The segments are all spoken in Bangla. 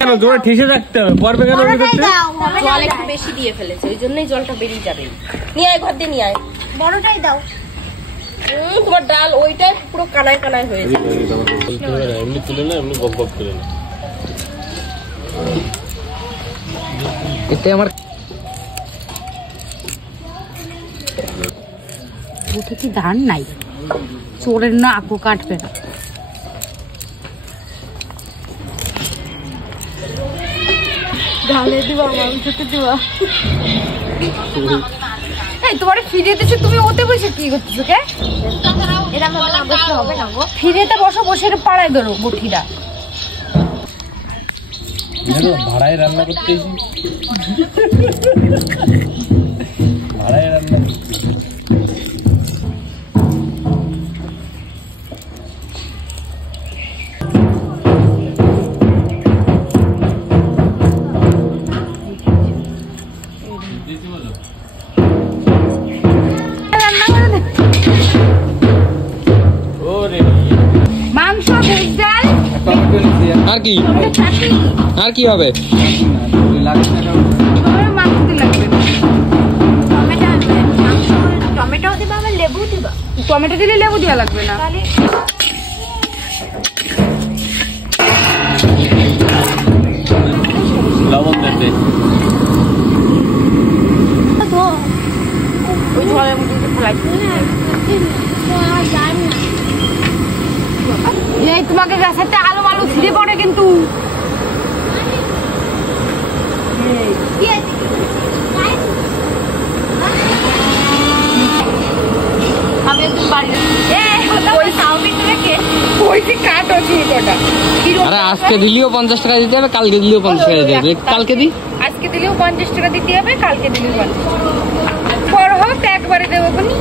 কেন জোরে ঠেসে রাখতে হবে, পড়বে কেন? জল একটু বেশি দিয়ে ফেলেছে, ওই জন্যই জলটা বেরিয়ে যাবে। নিয়ে আয়, ঘর দিয়ে নিয়ে আয়। বড়টাই দাও। তোমার ডাল ওইটাই পুরো কানায় কানায় হয়েছে। এমনি তুলে না, এমনি গপ গপ করে না। এতে আমার কি ধান নাই, চোরের না আকো কাটবে না। তোমার ফিরে দিচ্ছে, তুমি ওতে বসে কি করতেছো? কে ফিরেতে বসো, বসে পাড়ায় ধরো বটিটা। ভাড়ায় রান্না করতে ভাড়ায় রান্না মাংস, ভেজ ডাল, আর কি আর কি হবে? টমেটো দিবা, আবার লেবু দিবা। টমেটো দিলে লেবু দেওয়া লাগবে না। লবণ দেবে। ওই ঝোলের মধ্যে ফেলাই। এই তোমাকে গাছেতে আলু আলু ছিঁড়ে পড়ে কিন্তু। আমি একদম বাড়ি আরে আজকে দিলেও 50 টাকা দিতে হবে, কালকে দিলেও 50 টাকা দিতে হবে। কালকে দিই, আজকে দিলেও 50 টাকা দিতে হবে, কালকে দিলেও 50। পর হোক একবারে দেবো, কোনি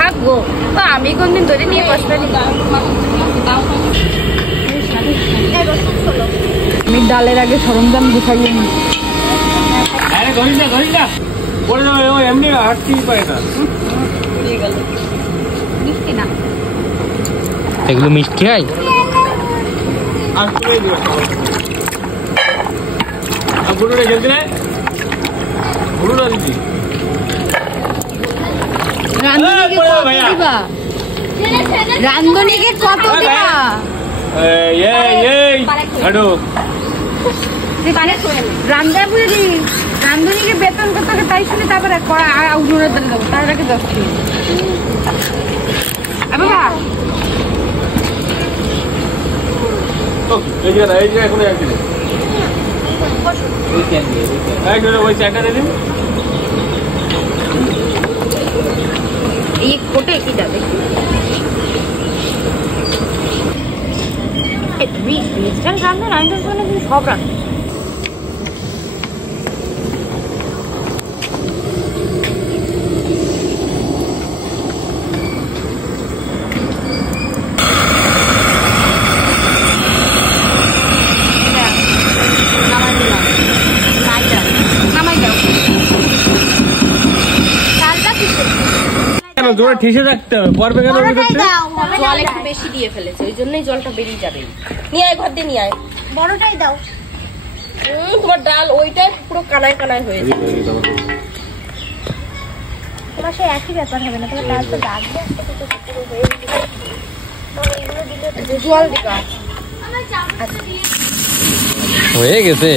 থাকবো তো। আমি কোনদিন ধরে নিয়ে বসতে আমি ডালের আগে সরঞ্জাম গুছাইয়ে নি। আরে ধরিস না, ধরিস না, পড়ে যাবে। ও এমনি হাঁটতেই পারে না। মিষ্টি না, এগুলো মিষ্টি হয়। আর তুলে দিও। আর গুঁড়ো রেখে দিলে গুঁড়ো না দিবি। রান্ধনিকে কত দিবা? রান্ধনিকে বেতন কত তাই শুনে তারপরে উনুনের দান দেবো, তার আগে 10 কিলো। এখন ওই চাটা দিন। এই কোটে কি যাবে? তুমি ভেজটাল রান্না, রান্না তুমি সব রান্না। জোরে ঠেসে রাখতে হবে, পড়বে কেন? জল একটু বেশি দিয়ে ফেলেছে, ওই জন্যই জলটা বেরিয়ে যাবে। নিয়ে আয়, ঘর দিয়ে নিয়ে আয়। বড়টাই দাও। তোমার ডাল ওইটাই পুরো কানায় কানায় হয়েছে। তোমার সেই একই ব্যাপার হবে না, তোমার ডাল তো ডাল জল দিবা। হয়ে গেছে।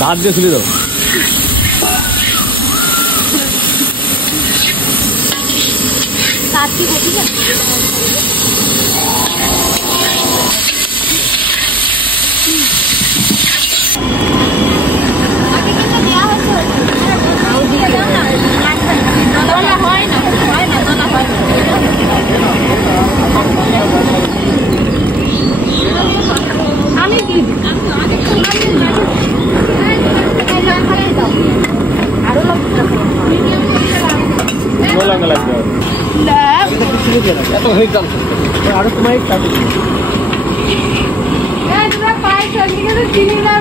দাঁত দিয়ে শুনে দাও। আমি কি এত হয়ে যাম আরো তোমার পায়ে চিনি না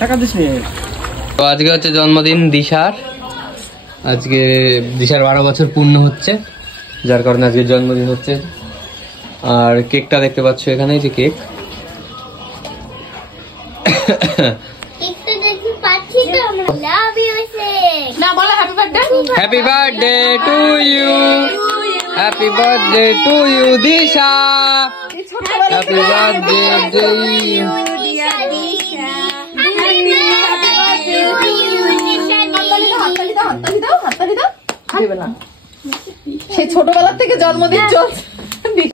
টাকা দিস নি। তো আজকে হচ্ছে জন্মদিন দিশার। আজকে দিশার 12 বছর পূর্ণ হচ্ছে, যার কারণে আজকে জন্মদিন হচ্ছে। আর কেকটা দেখতে পাচ্ছ এখানে, যে cake. Happy birthday to you, happy birthday to you Disha, happy birthday to you. সে ছোটবেলা থেকে জন্মদিন চলছে।